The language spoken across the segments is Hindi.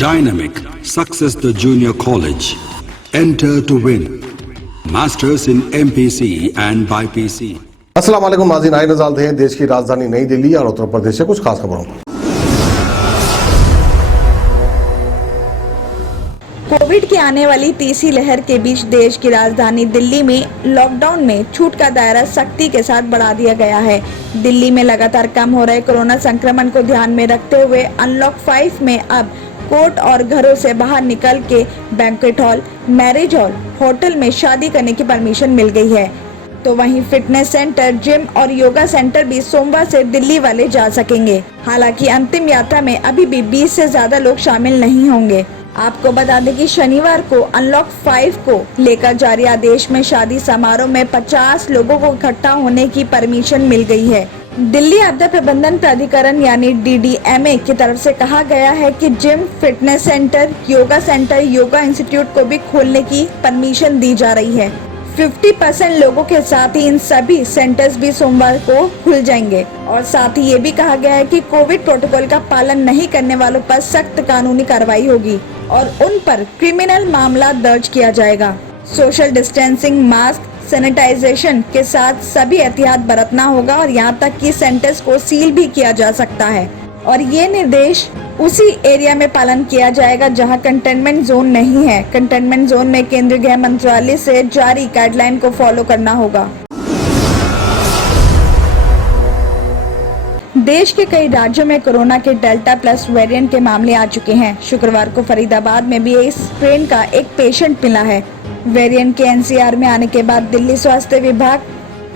Dynamic Success the Junior College. Enter to win. Masters in MPC and BPC. अस्सलाम वालेकुम नाज़रीन, आए नज़र डालते हैं देश की राजधानी नई दिल्ली और उत्तर प्रदेश से कुछ खास खबरों पर। कोविड की आने वाली तीसरी लहर के बीच देश की राजधानी दिल्ली में लॉकडाउन में छूट का दायरा सख्ती के साथ बढ़ा दिया गया है। दिल्ली में लगातार कम हो रहे कोरोना संक्रमण को ध्यान में रखते हुए अनलॉक 5 में अब कोर्ट और घरों से बाहर निकल के banquet hall, marriage hall, hotel में शादी करने की परमिशन मिल गई है। तो वहीं फिटनेस सेंटर, जिम और योगा सेंटर भी सोमवार से दिल्ली वाले जा सकेंगे। हालांकि अंतिम यात्रा में अभी भी 20 से ज्यादा लोग शामिल नहीं होंगे। आपको बता दें कि शनिवार को अनलॉक 5 को लेकर जारी आदेश में शादी समारोह में 50 लोगों को इकट्ठा होने की परमिशन मिल गई है। दिल्ली आपदा प्रबंधन प्राधिकरण यानी DDMA की तरफ से कहा गया है कि gym, fitness centre, yoga centre, yoga institute को भी खोलने की परमिशन दी जा रही है। 50% लोगों के साथ ही इन सभी सेंटर्स भी सोमवार को खुल जाएंगे और साथ ही ये भी कहा गया है कि कोविड प्रोटोकॉल का पालन नहीं करने वालों पर सख्त कानूनी कार्रवाई होगी और उन पर क्रिमिनल मामला दर्ज किया जाएगा। सोशल डिस्टेंसिंग, मास्क, सैनिटाइजेशन के साथ सभी एहतियात बरतना होगा और यहाँ तक कि सेंटर्स को सील भी किया जा सकता है और ये निर्देश उसी एरिया में पालन किया जाएगा जहां कंटेनमेंट जोन नहीं है। कंटेनमेंट जोन में केंद्रीय गृह मंत्रालय से जारी गाइडलाइन को फॉलो करना होगा। देश के कई राज्यों में कोरोना के डेल्टा प्लस वेरिएंट के मामले आ चुके हैं। शुक्रवार को फरीदाबाद में भी इस स्ट्रेन का एक पेशेंट मिला है। वेरिएंट के NCR में आने के बाद दिल्ली स्वास्थ्य विभाग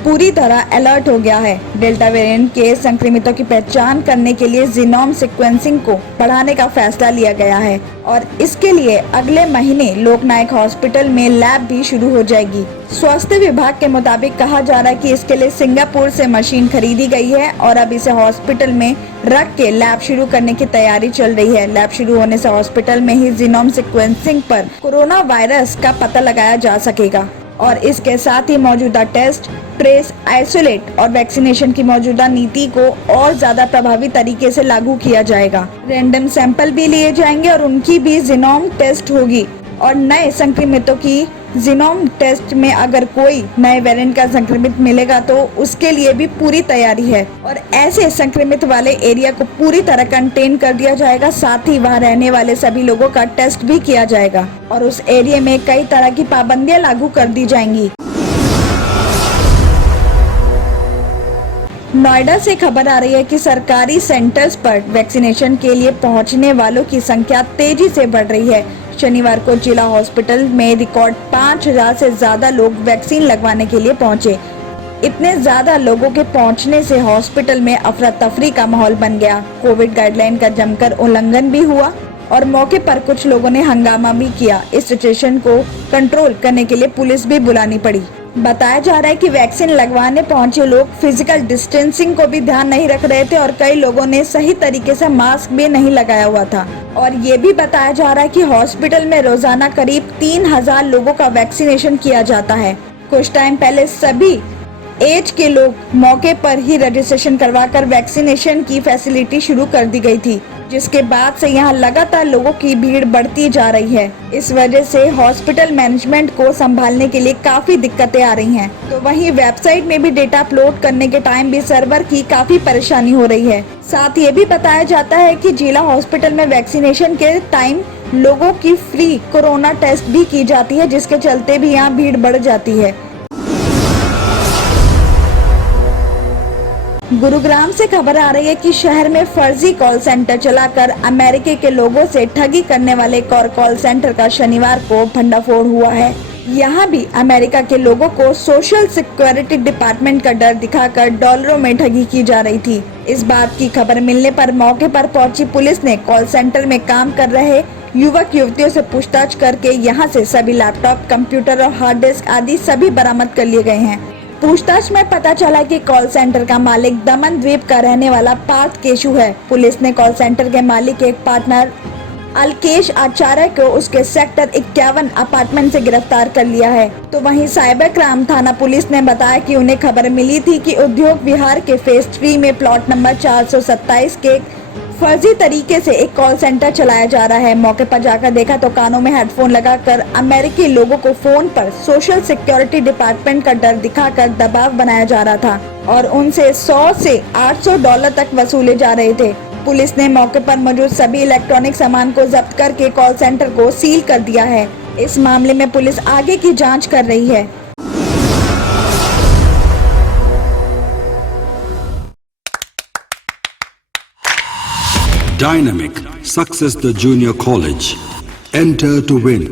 पूरी तरह अलर्ट हो गया है। डेल्टा वेरिएंट के संक्रमितों की पहचान करने के लिए जीनोम सीक्वेंसिंग को बढ़ाने का फैसला लिया गया है और इसके लिए अगले महीने लोकनायक हॉस्पिटल में लैब भी शुरू हो जाएगी। स्वास्थ्य विभाग के मुताबिक कहा जा रहा है कि इसके लिए सिंगापुर से मशीन खरीदी गई है और अब इसे हॉस्पिटल में रख के लैब शुरू करने की तैयारी चल रही है। लैब शुरू होने से हॉस्पिटल में ही जीनोम सीक्वेंसिंग पर कोरोना वायरस का पता लगाया जा सकेगा और इसके साथ ही मौजूदा टेस्ट, ट्रेस, आइसोलेट और वैक्सीनेशन की मौजूदा नीति को और ज्यादा प्रभावी तरीके से लागू किया जाएगा। रैंडम सैंपल भी लिए जाएंगे और उनकी भी जीनोम टेस्ट होगी और नए संक्रमितों की जीनोम टेस्ट में अगर कोई नए वेरिएंट का संक्रमित मिलेगा तो उसके लिए भी पूरी तैयारी है और ऐसे संक्रमित वाले एरिया को पूरी तरह कंटेन कर दिया जाएगा। साथ ही वहां रहने वाले सभी लोगों का टेस्ट भी किया जाएगा और उस एरिया में कई तरह की पाबंदियां लागू कर दी जाएंगी। नोएडा से खबर आ रही है कि सरकारी सेंटर्स पर वैक्सीनेशन के लिए पहुंचने वालों की संख्या तेजी से बढ़ रही है। शनिवार को जिला हॉस्पिटल में रिकॉर्ड 5000 से ज्यादा लोग वैक्सीन लगवाने के लिए पहुंचे। इतने ज्यादा लोगों के पहुंचने से हॉस्पिटल में अफरा तफरी का माहौल बन गया। कोविड गाइडलाइन का जमकर उल्लंघन भी हुआ और मौके पर कुछ लोगों ने हंगामा भी किया। इस सिचुएशन को कंट्रोल करने के लिए पुलिस भी बुलानी पड़ी। बताया जा रहा है कि वैक्सीन लगवाने पहुंचे लोग फिजिकल डिस्टेंसिंग को भी ध्यान नहीं रख रहे थे और कई लोगों ने सही तरीके से मास्क भी नहीं लगाया हुआ था। और ये भी बताया जा रहा है कि हॉस्पिटल में रोजाना करीब 3000 लोगों का वैक्सीनेशन किया जाता है। कुछ टाइम पहले सभी एज के लोग मौके पर ही रजिस्ट्रेशन करवाकर वैक्सीनेशन की फैसिलिटी शुरू कर दी गई थी, जिसके बाद से यहाँ लगातार लोगों की भीड़ बढ़ती जा रही है। इस वजह से हॉस्पिटल मैनेजमेंट को संभालने के लिए काफी दिक्कतें आ रही हैं। तो वहीं वेबसाइट में भी डेटा अपलोड करने के टाइम भी सर्वर की काफी परेशानी हो रही है। साथ ये भी बताया जाता है कि जिला हॉस्पिटल में वैक्सीनेशन के टाइम लोगों की फ्री कोरोना टेस्ट भी की जाती है, जिसके चलते भी यहाँ भीड़ बढ़ जाती है। गुरुग्राम से खबर आ रही है कि शहर में फर्जी कॉल सेंटर चलाकर अमेरिका के लोगों से ठगी करने वाले एक और कॉल सेंटर का शनिवार को भंडाफोड़ हुआ है। यहाँ भी अमेरिका के लोगों को सोशल सिक्योरिटी डिपार्टमेंट का डर दिखाकर डॉलरों में ठगी की जा रही थी। इस बात की खबर मिलने पर मौके पर पहुंची पुलिस ने कॉल सेंटर में काम कर रहे युवक युवतियों से पूछताछ करके यहाँ से सभी लैपटॉप, कंप्यूटर और हार्ड डिस्क आदि सभी बरामद कर लिए गए हैं। पूछताछ में पता चला कि कॉल सेंटर का मालिक दमन द्वीप का रहने वाला पार्थ केशु है। पुलिस ने कॉल सेंटर के मालिक के एक पार्टनर अलकेश आचार्य को उसके सेक्टर 51 अपार्टमेंट से गिरफ्तार कर लिया है। तो वहीं साइबर क्राइम थाना पुलिस ने बताया कि उन्हें खबर मिली थी कि उद्योग विहार के फेज 3 में प्लॉट नंबर 427 के फर्जी तरीके से एक कॉल सेंटर चलाया जा रहा है। मौके पर जाकर देखा तो कानों में हेडफोन लगाकर अमेरिकी लोगों को फोन पर सोशल सिक्योरिटी डिपार्टमेंट का डर दिखाकर दबाव बनाया जा रहा था और उनसे 100 से 800 डॉलर तक वसूले जा रहे थे। पुलिस ने मौके पर मौजूद सभी इलेक्ट्रॉनिक सामान को जब्त करके कॉल सेंटर को सील कर दिया है। इस मामले में पुलिस आगे की जाँच कर रही है। Dynamic Success the Junior College. Enter to win.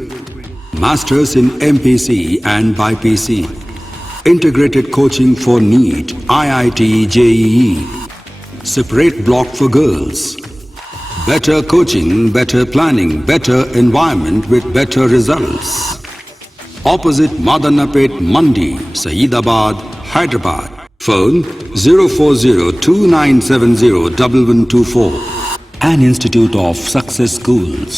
Masters in MPC and BPC. Integrated coaching for NEET, IIT, JEE. Separate block for girls. Better coaching, better planning, better environment with better results. Opposite Madanapet Mandi, Saeedabad, Hyderabad. Phone 04029701124. An Institute of Success Schools.